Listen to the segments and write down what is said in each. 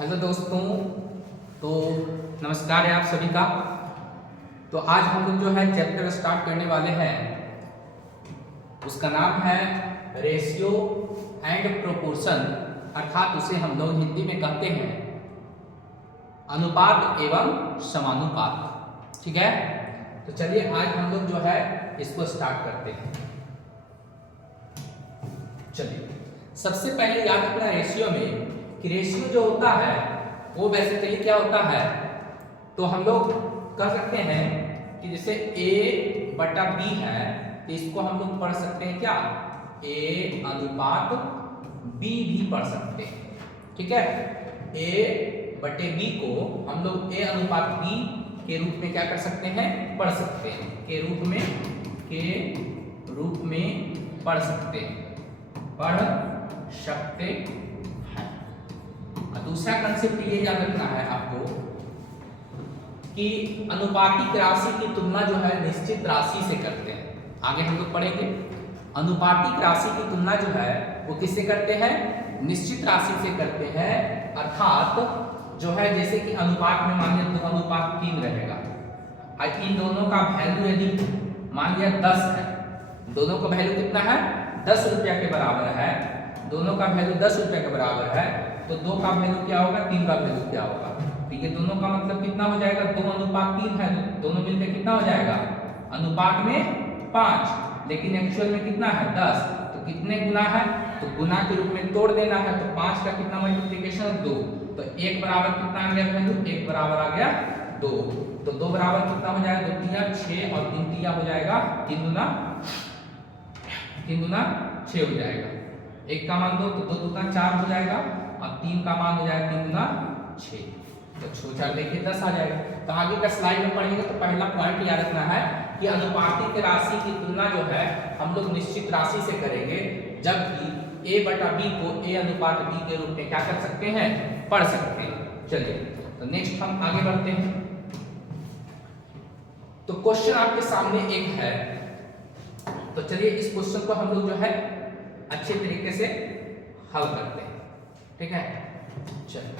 Hello दोस्तों, तो नमस्कार है आप सभी का। तो आज हम लोग जो है चैप्टर स्टार्ट करने वाले हैं, उसका नाम है रेशियो एंड प्रोपोर्शन, अर्थात उसे हम लोग हिंदी में कहते हैं अनुपात एवं समानुपात। ठीक है, तो चलिए आज हम लोग जो है इसको स्टार्ट करते हैं। चलिए सबसे पहले याद रखना रेशियो में कि रेशियो जो होता है वो बेसिकली क्या होता है, तो हम लोग कह सकते हैं कि जैसे A बटा B है तो इसको हम लोग पढ़ सकते हैं क्या, A अनुपात B भी पढ़ सकते हैं। ठीक है, A बटे B को हम लोग A अनुपात B के रूप में क्या कर सकते हैं, पढ़ सकते हैं, के रूप में पढ़ सकते हैं। दूसरा कंसेप्ट ये याद रखना है आपको कि अनुपातिक राशि की तुलना जो है निश्चित राशि से करते हैं। आगे हम लोग पढ़ेंगे अनुपातिक राशि की तुलना जो है वो किससे करते हैं, निश्चित राशि से करते हैं। अर्थात जो है जैसे कि अनुपात में मान लिया 2:3 रहेगा, इन दोनों का वैल्यू यदि मान लिया 10 है, दोनों का वैल्यू कितना है, 10 रुपया के बराबर है, दोनों का वैल्यू 10 रुपया के बराबर है, तो 2 का वैल्यू क्या होगा, 3 का वैल्यू क्या होगा। तो ये दोनों का मतलब कितना हो जाएगा, 2:3 है, तो दोनों मिलकर कितना हो जाएगा, अनुपात में 5, लेकिन एक्चुअल में कितना है 10। तो कितने गुना है, तो गुना के रूप में तोड़ देना है, तो 5 का कितना मल्टीप्लिकेशन 2, तो 1 बराबर कितना आ गया वैल्यू, 1 बराबर आ गया 2, तो 2 बराबर कितना हो जाएगा, 2 तिया 6 और 3 तिया हो जाएगा 3 दूना 6 हो जाएगा। 1 का मान 2 तो 2 दूना 4 हो जाएगा और 3 का मान हो जाएगा 3 दूना 6, तो 6 4 देखिए 10 आ जाएगा। तो आगे का स्लाइड में पढ़ेंगे तो पहला पॉइंट याद रखना है कि अनुपातिक राशि की तुलना जो है हम लोग निश्चित राशि से करेंगे, जबकि A बटा B को A अनुपात B के रूप में क्या कर सकते हैं, पढ़ सकते हैं। चलिए तो नेक्स्ट हम आगे बढ़ते हैं। तो क्वेश्चन आपके सामने एक है, तो चलिए इस क्वेश्चन को हम लोग जो है अच्छे तरीके से हल करते हैं। ठीक है, चलिए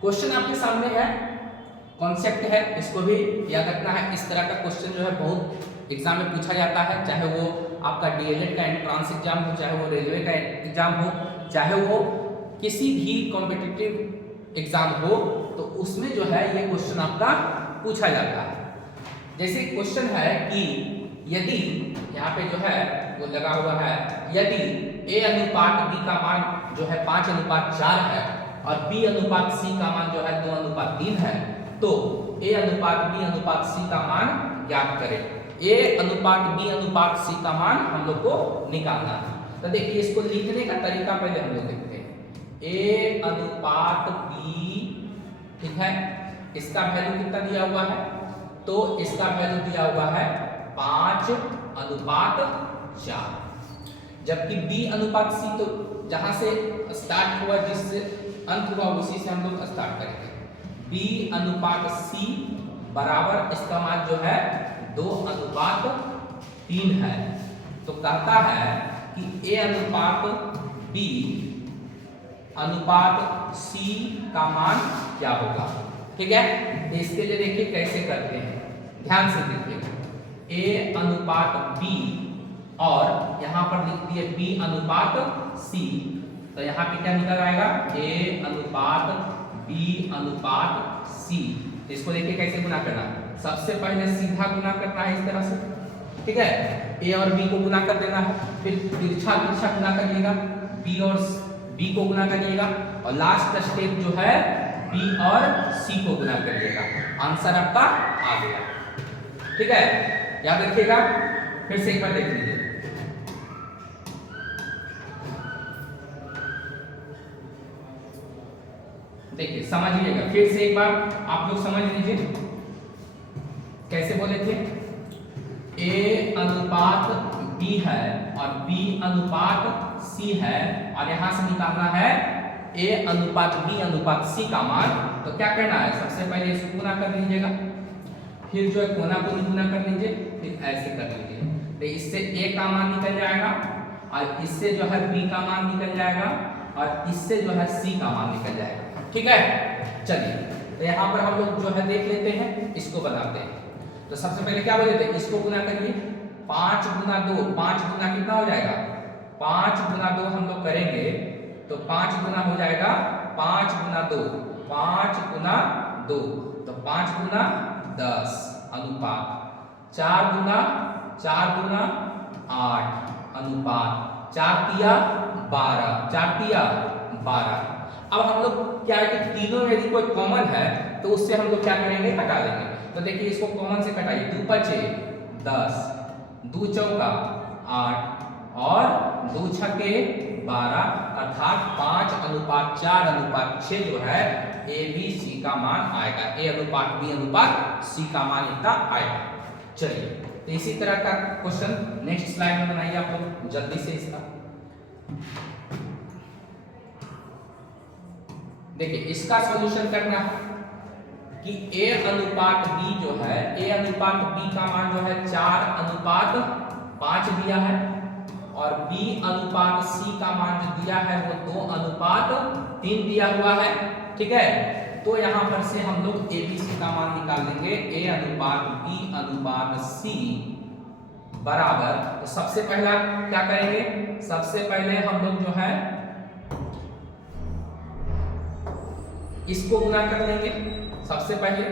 क्वेश्चन आपके सामने है, कॉन्सेप्ट है, इसको भी याद रखना है। इस तरह का क्वेश्चन जो है बहुत एग्जाम में पूछा जाता है, चाहे वो आपका डीएलएड का एंट्रेंस एग्जाम हो, चाहे वो रेलवे का एग्जाम हो, चाहे वो किसी भी कॉम्पिटिटिव एग्जाम हो, तो उसमें जो है ये क्वेश्चन आपका पूछा जाता है। जैसे क्वेश्चन है कि यदि यहाँ पे जो है वो लगा हुआ है, यदि A अनुपात B का मान जो है 5:4 है और B अनुपात C का मान जो है 2:3 है, तो A अनुपात B अनुपात C का मान ज्ञात करें। A अनुपात B अनुपात C का मान हम लोग को निकालना है। तो देखिए इसको लिखने का तरीका पहले हम लोग देखते हैं। A अनुपात B, ठीक है, इसका वैल्यू कितना दिया हुआ है, तो इसका वैल्यू दिया हुआ है 5:4, जबकि B अनुपात C तो जहां से स्टार्ट हुआ, जिससे अंत हुआ, उसी से हम लोग स्टार्ट करेंगे। B अनुपात C बराबर इसका मान जो है 2:3 है। तो कहता है कि A अनुपात B अनुपात C का मान क्या होगा। ठीक है, तो इसके लिए देखिए कैसे करते हैं, ध्यान से देखिएगा। A अनुपात B और यहाँ पर लिख दिए B अनुपात C, तो यहाँ पे क्या निकल आएगा, A अनुपात B अनुपात C। तो इसको देखिए कैसे गुना करना है, सबसे पहले सीधा गुना करना है इस तरह से, ठीक है, A और B को गुना कर देना है, फिर तिरछा गुना करिएगा, B और B को गुना करिएगा, और लास्ट स्टेप जो है B और C को गुना करिएगा, आंसर आपका आ गया। ठीक है, याद रखिएगा, फिर से एक बार देख लीजिए। देखिए समझिएगा, फिर से एक बार आप लोग समझ लीजिए कैसे बोले थे। A अनुपात B है और B अनुपात C है, और यहां से निकालना है A अनुपात B अनुपात C का मान। तो क्या करना है, सबसे पहले इसको गुना कर लीजिएगा, फिर जो है कोना को गुना कर लीजिए, फिर ऐसे कर लीजिए, तो इससे A का मान निकल जाएगा और इससे जो है b का मान निकल जाएगा और इससे जो है c का मान निकल जाएगा। ठीक है, चलिए तो यहाँ पर हम लोग जो है देख लेते हैं, इसको बनाते हैं। तो सबसे पहले क्या बोले थे, इसको गुना करिए, 5 गुना 2, 5 गुना कितना हो जाएगा, 5 गुना 2 हम लोग करेंगे तो 5 गुना हो जाएगा 5 गुना 2, 5 गुना 2 तो 5 गुना 10 अनुपात 4 गुना 8 अनुपात 4 तिया 12, 4 तिया 12। अब हम लोग क्या है कि तीनों में यदि कोई कॉमन है तो उससे हम लोग क्या करेंगे, कटा देंगे। तो देखिए इसको कॉमन से कटाइए, 2 5 10, 2 चौका 8 और 2 छके 12 अर्थात 5 अनुपात 4 अनुपात 6 जो है ए बी सी का मान आएगा, ए अनुपात बी अनुपात सी का मान इतना आएगा। चलिए तो इसी तरह का क्वेश्चन नेक्स्ट स्लाइड में बनाइए आप लोग जल्दी से इसका। देखिए इसका सॉल्यूशन करना है कि a अनुपात b जो है, a अनुपात b का मान जो है 4 अनुपात 5 दिया है और b अनुपात c का मान जो दिया है वो 2 अनुपात 3 दिया हुआ है। ठीक है, तो यहाँ पर से हम लोग a b c का मान निकाल लेंगे, a अनुपात b अनुपात c बराबर, तो सबसे पहला क्या करेंगे, सबसे पहले हम लोग जो है इसको गुना कर लेंगे सबसे पहले,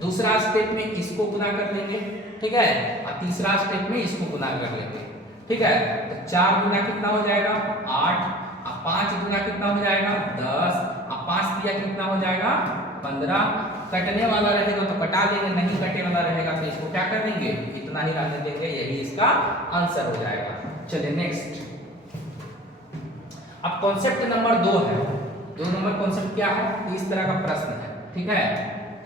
दूसरा स्टेप में इसको गुना कर लेंगे। ठीक है, और तीसरा स्टेप में इसको गुना कर लेंगे। ठीक है, तो 4 गुना कितना हो जाएगा 8, और 5 गुना कितना हो जाएगा 10, और 5 दिया कितना हो जाएगा 15। कटने वाला रहेगा तो कटा देंगे, नहीं कटने वाला रहेगा तो इसको क्या कर देंगे, इतना ही रहने देंगे, यही इसका आंसर हो जाएगा। चलिए नेक्स्ट, अब कॉन्सेप्ट नंबर 2 है। 2 नंबर कॉन्सेप्ट क्या है, इस तरह का प्रश्न है। ठीक है,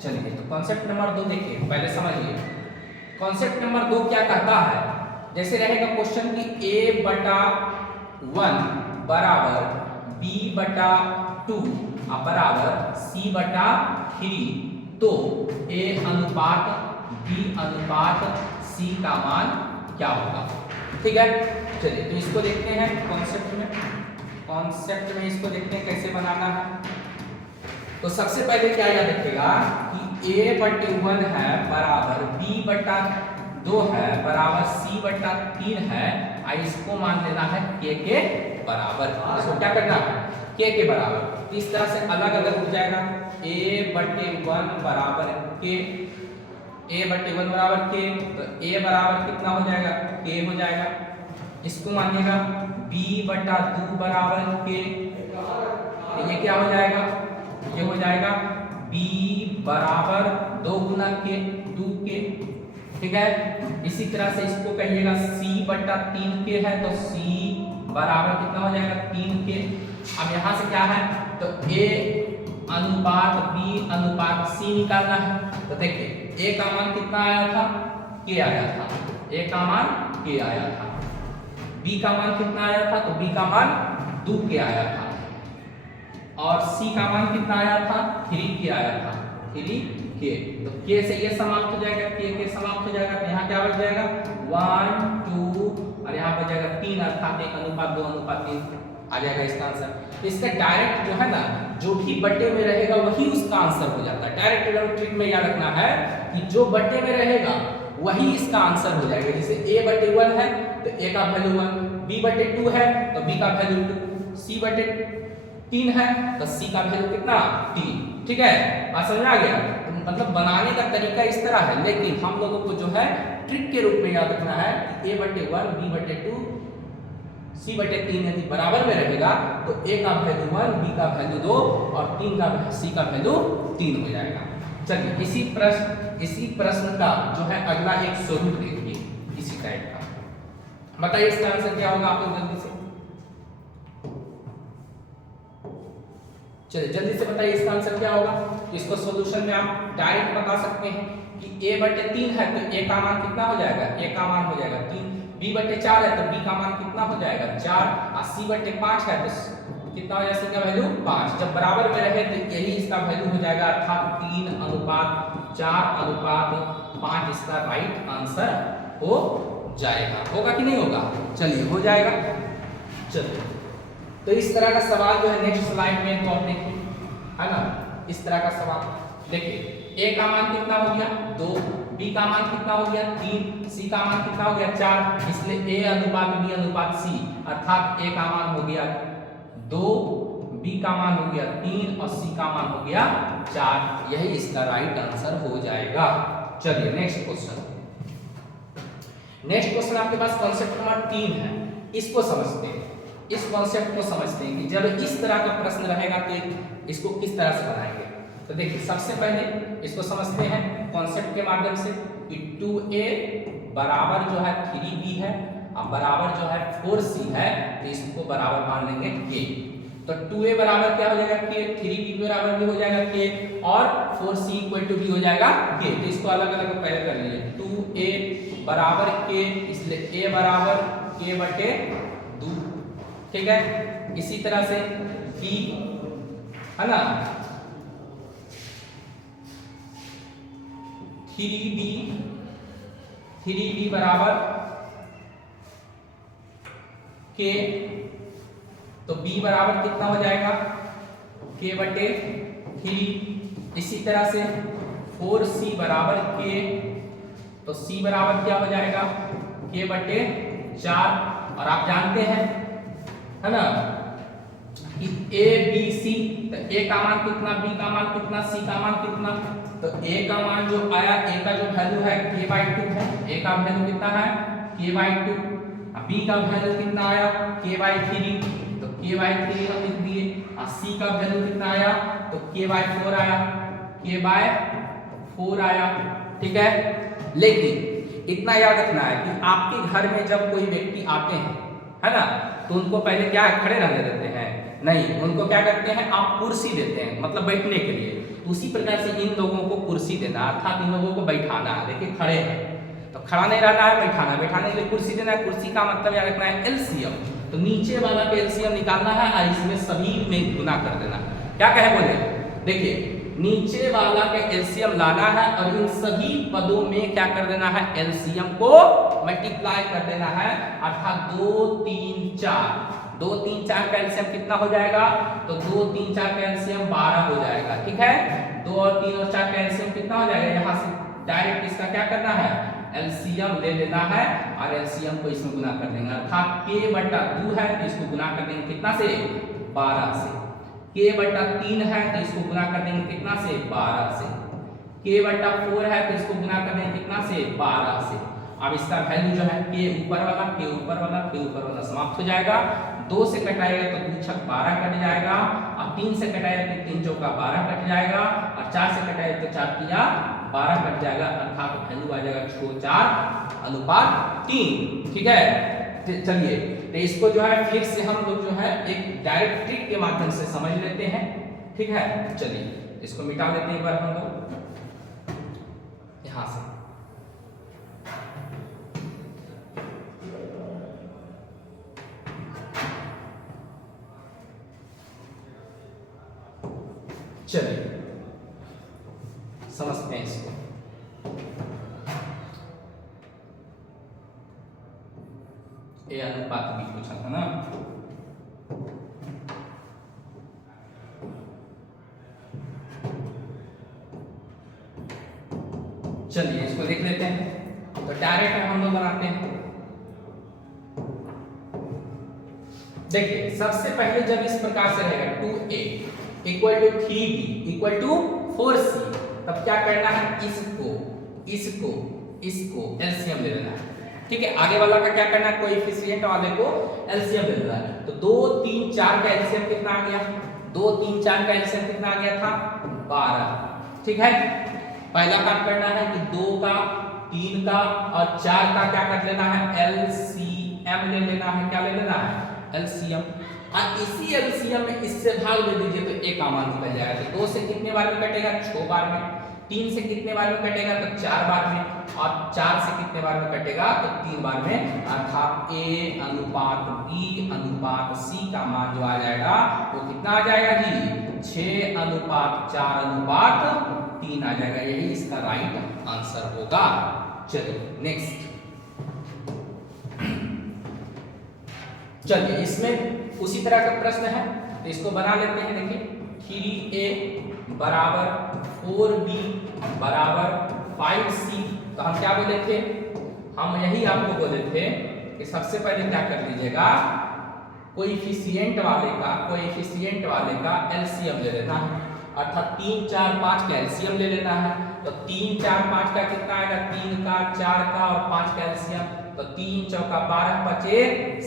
चलिए तो कॉन्सेप्ट नंबर 2 देखिए, पहले समझिए कॉन्सेप्ट नंबर 2 क्या कहता है। जैसे रहेगा क्वेश्चन की a बटा 1 बराबर b बटा 2 बराबर c बटा 3, तो a अनुपात b अनुपात c का मान क्या होगा। ठीक है, चलिए तो इसको देखते हैं कॉन्सेप्ट में। कॉन्सेप्ट में इसको देखते हैं कैसे बनाना है। तो सबसे पहले क्या याद रखिएगा कि a बटे 1 है बराबर b बटा 2 है बराबर c बटा 3 है, और इसको मान लेना है k के बराबर। इसको क्या करना है, k के बराबर। तो इस तरह से अलग अलग हो जाएगा, a बटे 1 बराबर k, a बटे 1 बराबर k, तो a बराबर कितना हो जाएगा k हो जाएगा। इसको मानिएगा b बटा 2 बराबर k, ये क्या हो जाएगा, ये हो जाएगा b बराबर 2 गुना k 2k। ठीक है, इसी तरह से इसको कहिएगा c बटा 3k है तो c बराबर कितना हो जाएगा 3k। अब यहाँ से क्या है, तो a अनुपात b अनुपात c निकालना है। तो देखिए a का मान कितना आया था, k आया था, a का मान k आया था, b का मान कितना आया था, तो b का मान 2k आया था, और c का मान कितना आया था 3k आया था, 3k। तो k से ये समाप्त हो जाएगा, k के समाप्त हो जाएगा, तो यहाँ क्या बच जाएगा 1 2 और यहाँ बच जाएगा 3 अर्थात 1 अनुपात 2 अनुपात 3 आ जाएगा इसका आंसर। तो इसका डायरेक्ट जो है ना, जो भी बटे में रहेगा वही उसका आंसर हो जाता है। डायरेक्ट ट्रिक में याद रखना है कि जो बटे में रहेगा वही इसका आंसर हो जाएगा। जैसे a बटे 1 है तो a का वैल्यू 1, b बटे 2 है तो b का वैल्यू 2, c बटे 3 है तो c का वैल्यू कितना 3। ठीक है, बात समझ आ गया। तो मतलब बनाने का तरीका इस तरह है, लेकिन हम लोगों को जो है ट्रिक के रूप में याद रखना है कि a बटे 1 b बटे 2 c बटे 3 यदि बराबर में रहेगा तो a का वैल्यू 1, b का वैल्यू 2 और 3 का c का वैल्यू 3 हो जाएगा। चलिए इसी प्रश्न का जो है अगला एक स्वरूप देखिए इसी टाइप का। बताइए इसका आंसर क्या होगा आप लोग जल्दी से, चलिए जल्दी से बताइए इसका आंसर क्या होगा। इसको सॉल्यूशन में आप डायरेक्ट बता सकते हैं कि a बटे 3 है तो a का मान कितना हो जाएगा, a का मान हो जाएगा 3, b बटे 4 है तो b का मान कितना हो जाएगा 4, और c बटे 5 है तो कितना हो जाएगा, c का वैल्यू 5। जब बराबर में रहे तो यही इसका वैल्यू हो जाएगा, अर्थात 3 अनुपात 4 अनुपात 5 इसका राइट आंसर हो जाएगा। होगा कि नहीं होगा, चलिए हो जाएगा। चलिए, तो इस तरह का सवाल जो है नेक्स्ट स्लाइड में तो आप देखिए, है ना, इस तरह का सवाल देखिए। ए का मान कितना हो गया 2, बी का मान कितना हो गया 3, सी का मान कितना हो गया 4, इसलिए ए अनुपात बी अनुपात सी, अर्थात ए का मान हो गया 2, बी का मान हो गया 3 और सी का मान हो गया 4। यही इसका राइट आंसर हो जाएगा। चलिए नेक्स्ट क्वेश्चन। नेक्स्ट क्वेश्चन आपके पास कॉन्सेप्ट नंबर 3 है, इसको समझते हैं। इस कॉन्सेप्ट को समझते हैं कि जब इस तरह का प्रश्न रहेगा तो इसको किस तरह से बनाएंगे। तो देखिए, सबसे पहले इसको समझते हैं कॉन्सेप्ट के माध्यम से कि 2a बराबर जो है 3b है और बराबर जो है 4c है, तो इसको बराबर मान लेंगे k। तो 2a बराबर क्या हो जाएगा k, 3b बराबर भी हो जाएगा k और 4c इक्वल टू भी हो जाएगा k। तो इसको अलग अलग पहले कर लीजिए। 2a बराबर k, इसलिए a बराबर k बटे 2, ठीक है। इसी तरह से b, है ना, 3b बराबर k, तो b बराबर कितना हो जाएगा k बटे 3। इसी तरह से 4c बराबर k, तो c बराबर क्या हो जाएगा k बटे 4। और आप जानते हैं, है ना, कि a b c, तो a का मान कितना, b का मान कितना, c का मान कितना। तो a का मान जो आया, a का जो वैल्यू है k/2 है, a का वैल्यू कितना है k/2, b का वैल्यू कितना आया k/3, तो k/3 हम लिख दिए। और c का वैल्यू कितना आया, तो k/4 आया, k/4 आया, ठीक है। लेकिन इतना याद रखना है कि आपके घर में जब कोई व्यक्ति आते हैं, है ना, तो उनको पहले क्या खड़े रहने देते हैं, नहीं, उनको क्या करते हैं आप कुर्सी देते हैं, मतलब बैठने के लिए। उसी प्रकार से इन लोगों को कुर्सी देना, अर्थात इन लोगों को बैठाना है। देखिए खड़े हैं तो खड़ा नहीं रहना है, बैठाना, बैठाने के लिए कुर्सी देना है। कुर्सी का मतलब याद रखना है एलसीएम, तो नीचे वाला का एलसीएम निकालना है और इसमें सभी में गुना कर देना। क्या कहे बोले, देखिए नीचे वाला का एलसीएम लाना है और इन सभी पदों में क्या कर देना है, एलसीएम को मल्टीप्लाई कर देना है, अर्थात 2 3 4, 2 3 4 का एलसीएम कितना हो जाएगा, तो 2 3 4 का एलसीएम 12 हो जाएगा, ठीक है। 2 और 3 और 4 का एलसीएम कितना हो जाएगा, यहाँ से डायरेक्ट इसका क्या करना है, एलसीएम ले लेना है और एलसीएम को इसमें गुना कर देंगे, अर्थात k/2 है तो इसको गुना कर देंगे कितना से, 12 से। k/3 है तो इसको गुना कर देंगे कितना से, 12 से। k/4 है तो इसको गुना कर देंगे कितना से, 12 से। अब इसका वैल्यू जो है k ऊपर वाला, k ऊपर वाला, k ऊपर वाला समाप्त हो जाएगा। 2 से कटाएगा तो 2 छक 12 कट जाएगा, और 3 से कटाएगा तो 3 चौका 12 कट जाएगा, और 4 से कटाएगा तो 4 तिया 12 कट जाएगा, अर्थात वैल्यू आ जाएगा 4:3, ठीक है। चलिए, तो इसको जो है फिर से हम लोग जो है एक डायरेक्ट ट्रिक के माध्यम से समझ लेते हैं, ठीक है। चलिए इसको मिटा देते हैं एक बार हम लोग यहां से। चलिए समझते हैं इसको। ए अनुपात भी पूछा था ना, चलिए इसको देख लेते हैं। तो डायरेक्ट हम लोग बनाते हैं। देखिए सबसे पहले जब इस प्रकार से रहेगा 2a equal to 3b equal to 4c, तब क्या करना है, इसको इसको इसको एलसीएम ले लेना है, ठीक है। आगे वाला का क्या करना है, कोएफिशिएंट वाले को एलसीएम ले लेना है। तो 2 3 4 का एलसीएम कितना आ गया, 2 3 4 का एलसीएम कितना आ गया था, 12, ठीक है। पहला काम करना है कि 2 का 3 का और 4 का क्या कर लेना है, एलसीएम ले लेना है। क्या ले लेना है, एलसीएम। और इसी एलसीएम में इससे भाग दे दीजिए तो ए का मान निकल जाएगा। तो 2 से कितने बार में कटेगा, 6 बार में। 3 से कितने बार में कटेगा, तो 4 बार में। और 4 से कितने बार में कटेगा, तो 3 बार में। अर्थात a अनुपात b अनुपात c का मान जो आ जाएगा वो कितना आ जाएगा जी, 6:4:3 आ जाएगा। यही इसका राइट आंसर होगा। चलिए नेक्स्ट। चलिए इसमें उसी तरह का प्रश्न है तो इसको बना लेते हैं। देखिए 3a बराबर 4b बराबर 5c। तो हम क्या बोले थे, हम यही आपको बोले थे कि सबसे पहले क्या कर लीजिएगा, कोएफिशिएंट वाले का एलसीएम ले लेना है, अर्थात 3 4 5 का एलसीएम ले लेना है। तो 3 4 5 का कितना आएगा, 3 का 4 का और 5 का एलसीएम, तो 3 चौका 12 5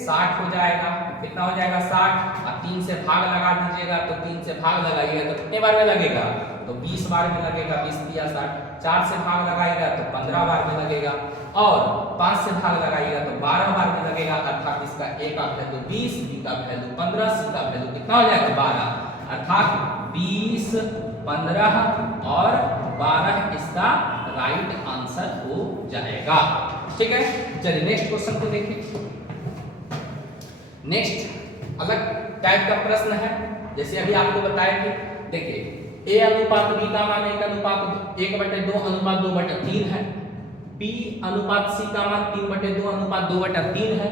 60 हो जाएगा। कितना हो जाएगा 60, और 3 से भाग लगा दीजिएगा, तो 3 से भाग लगाइएगा तो कितने बार में लगेगा, तो 20 बार में लगेगा, 20 दिया 60। 4 से भाग लगाएगा तो 15 बार में लगेगा, और 5 से भाग लगाइएगा तो 12 बार में लगेगा। अर्थात इसका a का वैल्यू 20, b का वैल्यू 15, c का वैल्यू कितना हो जाएगा 12। अर्थात 20, 15 और 12 इसका राइट आंसर हो जाएगा। ठीक है, चलिए नेक्स्ट क्वेश्चन को देखिए। नेक्स्ट अलग टाइप का प्रश्न है, जैसे अभी आपको बताए थे। देखिए a अनुपात b का मान 1/2 अनुपात 2/3 है, b अनुपात c का मान 3/2 अनुपात 2/3 है।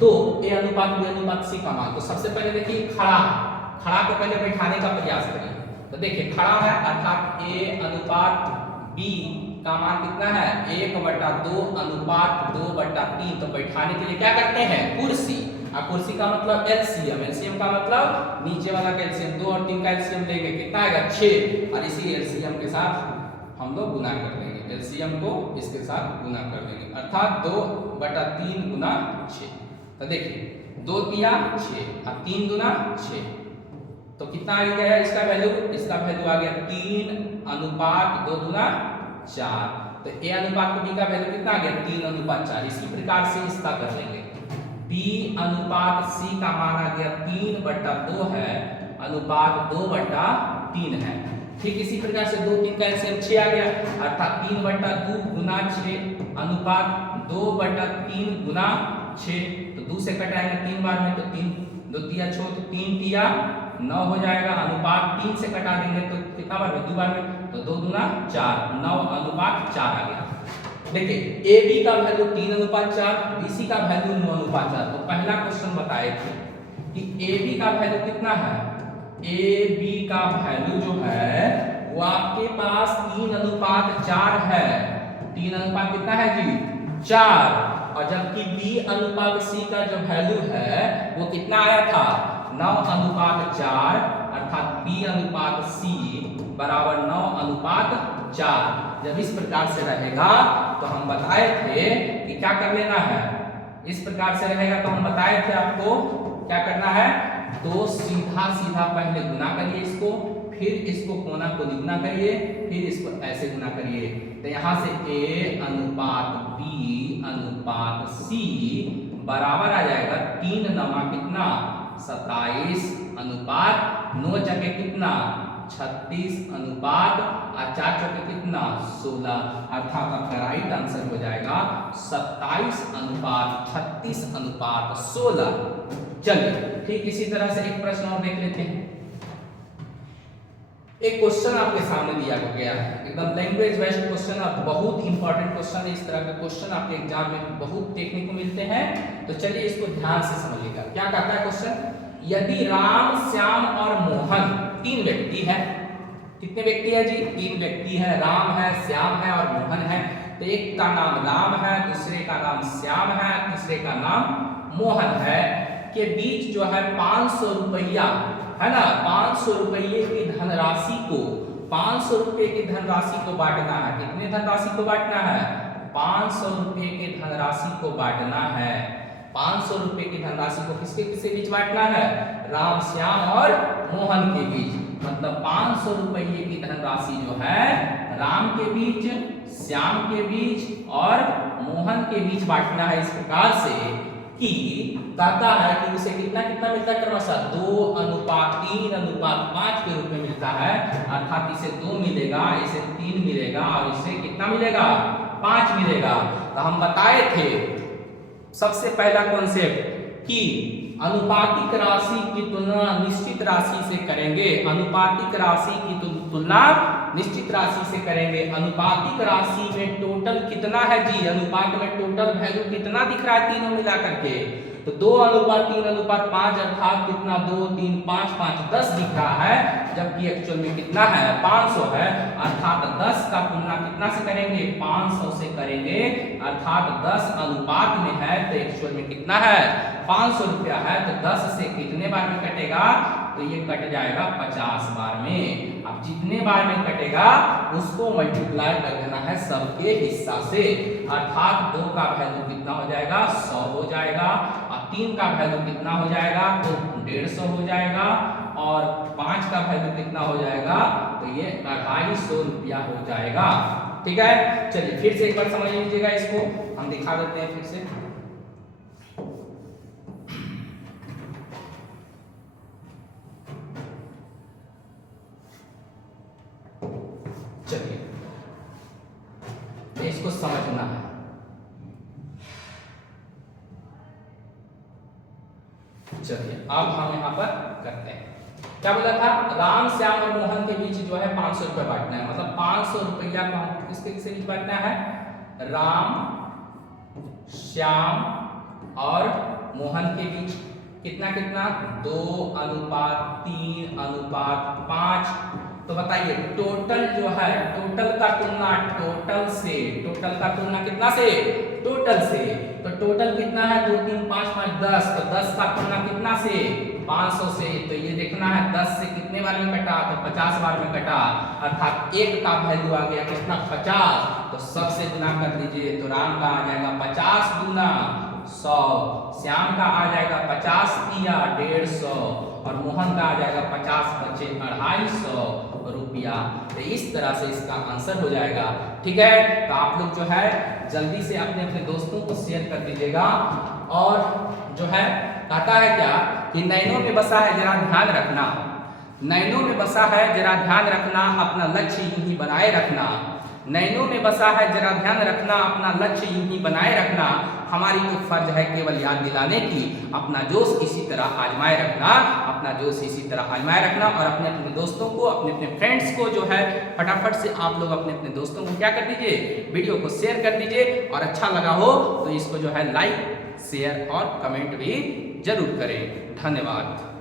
तो a अनुपात b अनुपात c का मान, तो सबसे पहले देखिए खड़ा को पहले बैठाने का प्रयास करिए। तो देखिए खड़ा है, अर्थात a अनुपात b का मान कितना है 1/2 अनुपात 2/3। तो बैठाने के लिए क्या करते हैं, कुर्सी, और कुर्सी का मतलब एलसीएम, एलसीएम का मतलब नीचे वाला का एलसीएम, 2 और 3 का एलसीएम लेंगे, कितना आएगा 6, और इसी एलसीएम के साथ हम लोग गुना कर देंगे, एलसीएम को इसके साथ गुना कर देंगे, अर्थात 2/3 गुना 6। तो देखिए 2 दिया 6 और 3 गुना 6, तो कितना आ गया इसका वैल्यू, आ गया 3 अनुपात 2 गुना 4। तो a अनुपात b का वैल्यू कितना आ गया 3 अनुपात 4। इसी प्रकार से इसका कर लेंगे, b अनुपात c का मान आ गया 3/2 है, अनुपात 2/3 है। ठीक इसी प्रकार से 2 3 का एलसीएम 6 आ गया, अर्थात 3/2 गुना 6 अनुपात 2/3 गुना 6। तो 2 से कटाएंगे 3 बार में, तो 3 2 तिया 6, तो 3 तिया 9 हो जाएगा। अनुपात 3 से कटा देंगे तो कितना बार में, 2 बार में, तो 2 दूना 4, 9 अनुपात 4 आ गया। देखिए AB का वैल्यू 3 अनुपात 4, BC का वैल्यू 9 अनुपात 4। तो पहला क्वेश्चन बताए थे कि AB का वैल्यू कितना है, AB का वैल्यू जो है वो आपके पास 3 अनुपात 4 है। 3 अनुपात कितना है जी 4, और जबकि B अनुपात C का जो वैल्यू है वो कितना आया था 9 अनुपात 4, अर्थात B अनुपात C बराबर 9 अनुपात 4। जब इस प्रकार से रहेगा तो हम बताए थे कि क्या कर लेना है, इस प्रकार से रहेगा तो हम बताए थे आपको क्या करना है, तो सीधा पहले गुना करिए इसको, फिर इसको कोना को दुगुना करिए, फिर इसको ऐसे गुना करिए। तो यहाँ से a अनुपात b अनुपात c बराबर आ जाएगा 3 नमा कितना 27 अनुपात 9 जगह कितना 36 अनुपात और 4 चौके कितना 16। अर्थात आपका राइट आंसर हो जाएगा 27 अनुपात 36 अनुपात 16। चलिए ठीक इसी तरह से एक प्रश्न और देख लेते हैं। एक क्वेश्चन आपके सामने दिया गया है, एकदम लैंग्वेज बेस्ड क्वेश्चन, बहुत इंपॉर्टेंट क्वेश्चन है। इस तरह के क्वेश्चन आपके एग्जाम में बहुत देखने को मिलते हैं, तो चलिए इसको ध्यान से समझिएगा। क्या कहता है क्वेश्चन, यदि राम, श्याम और मोहन 3 व्यक्ति है, कितने व्यक्ति है जी 3 व्यक्ति है, राम है, श्याम है और मोहन है। तो एक का नाम राम है, दूसरे का नाम श्याम है, तीसरे का नाम मोहन है, के बीच जो है 500 रुपया है ना, 500 रुपये की धनराशि को, 500 रुपये की धनराशि को बांटना है। कितने धनराशि को बांटना है 500 रुपये की धनराशि को बांटना है। 500 रुपये की धनराशि को किसके बीच बांटना है, राम, श्याम और मोहन के बीच। मतलब 500 रुपये की धनराशि जो है राम के बीच, श्याम के बीच और मोहन के बीच बांटना है। इस प्रकार से कि कहता है कि उसे कितना कितना मिलता है क्रमशः 2 अनुपात 3 अनुपात 5 के रूप में मिलता है। अर्थात इसे 2 मिलेगा, इसे 3 मिलेगा और इसे कितना मिलेगा 5 मिलेगा। तो हम बताए थे सबसे पहला कॉन्सेप्ट कि अनुपातिक राशि की तुलना निश्चित राशि से करेंगे। अनुपातिक राशि की तुलना निश्चित राशि से करेंगे। अनुपातिक राशि में टोटल कितना है जी, अनुपात में टोटल वैल्यू कितना दिख रहा है तीनों मिला करके, तो 2:3:5 अर्थात कितना 2 3 5 5 10 दिख रहा है, जबकि एक्चुअल में कितना है 500 है, अर्थात 10 का तुलना कितना से करेंगे 500 से करेंगे, अर्थात 10 अनुपात में है तो एक्चुअल में कितना है 500 रुपया है, तो 10 से कितने बार में कटेगा, तो ये कट जाएगा 50 बार में। अब जितने बार में कटेगा उसको मल्टीप्लाई कर देना है सबके हिस्सा से, अर्थात 2 का वैल्यू कितना हो जाएगा 100 हो जाएगा, और 3 का वैल्यू कितना हो जाएगा तो 150 हो जाएगा, और 5 का वैल्यू कितना हो जाएगा तो ये 250 रुपया हो जाएगा। ठीक है, चलिए फिर से एक बार समझ लीजिएगा, इसको हम दिखा देते हैं फिर से। चलिए इसको समझना है। चलिए अब हम यहाँ पर करते हैं, क्या बोला था, राम श्याम और मोहन के बीच जो है 500 रुपया बांटना है, मतलब 500 रुपया को हम किसके बीच बांटना है, राम श्याम और मोहन के बीच कितना कितना 2:3:5। तो बताइए टोटल जो है, टोटल का तुलना टोटल से, टोटल का तुलना कितना से, टोटल से, तो टोटल कितना है 2 3 5 5 10, तो 10 का तुलना कितना से 500 से, तो ये देखना है 10 से कितने बार में कटा, तो 50 बार में कटा, अर्थात 1 का वैल्यू आ गया कितना 50, तो सबसे गुना कर दीजिए, तो राम का आ जाएगा 50 गुना 100, श्याम का आ जाएगा 50 किया 150, और मोहन का आ जाएगा 50 बचे 250 रुपया। तो इस तरह से इसका आंसर हो जाएगा। ठीक है, तो आप लोग जो है जल्दी से अपने अपने दोस्तों को शेयर कर दीजिएगा, और जो है कहता है क्या कि नैनों में बसा है जरा ध्यान रखना, नैनों में बसा है जरा ध्यान रखना, अपना लक्ष्य यूं ही बनाए रखना, नैनों में बसा है जरा ध्यान रखना, अपना लक्ष्य यूं ही बनाए रखना, हमारी तो फर्ज है केवल याद दिलाने की, अपना जोश इसी तरह आजमाए रखना, अपना जोश इसी तरह आजमाए रखना, और अपने अपने दोस्तों को, अपने अपने फ्रेंड्स को जो है फटाफट से आप लोग अपने अपने दोस्तों को क्या कर दीजिए, वीडियो को शेयर कर दीजिए, और अच्छा लगा हो तो इसको जो है लाइक शेयर और कमेंट भी जरूर करें। धन्यवाद।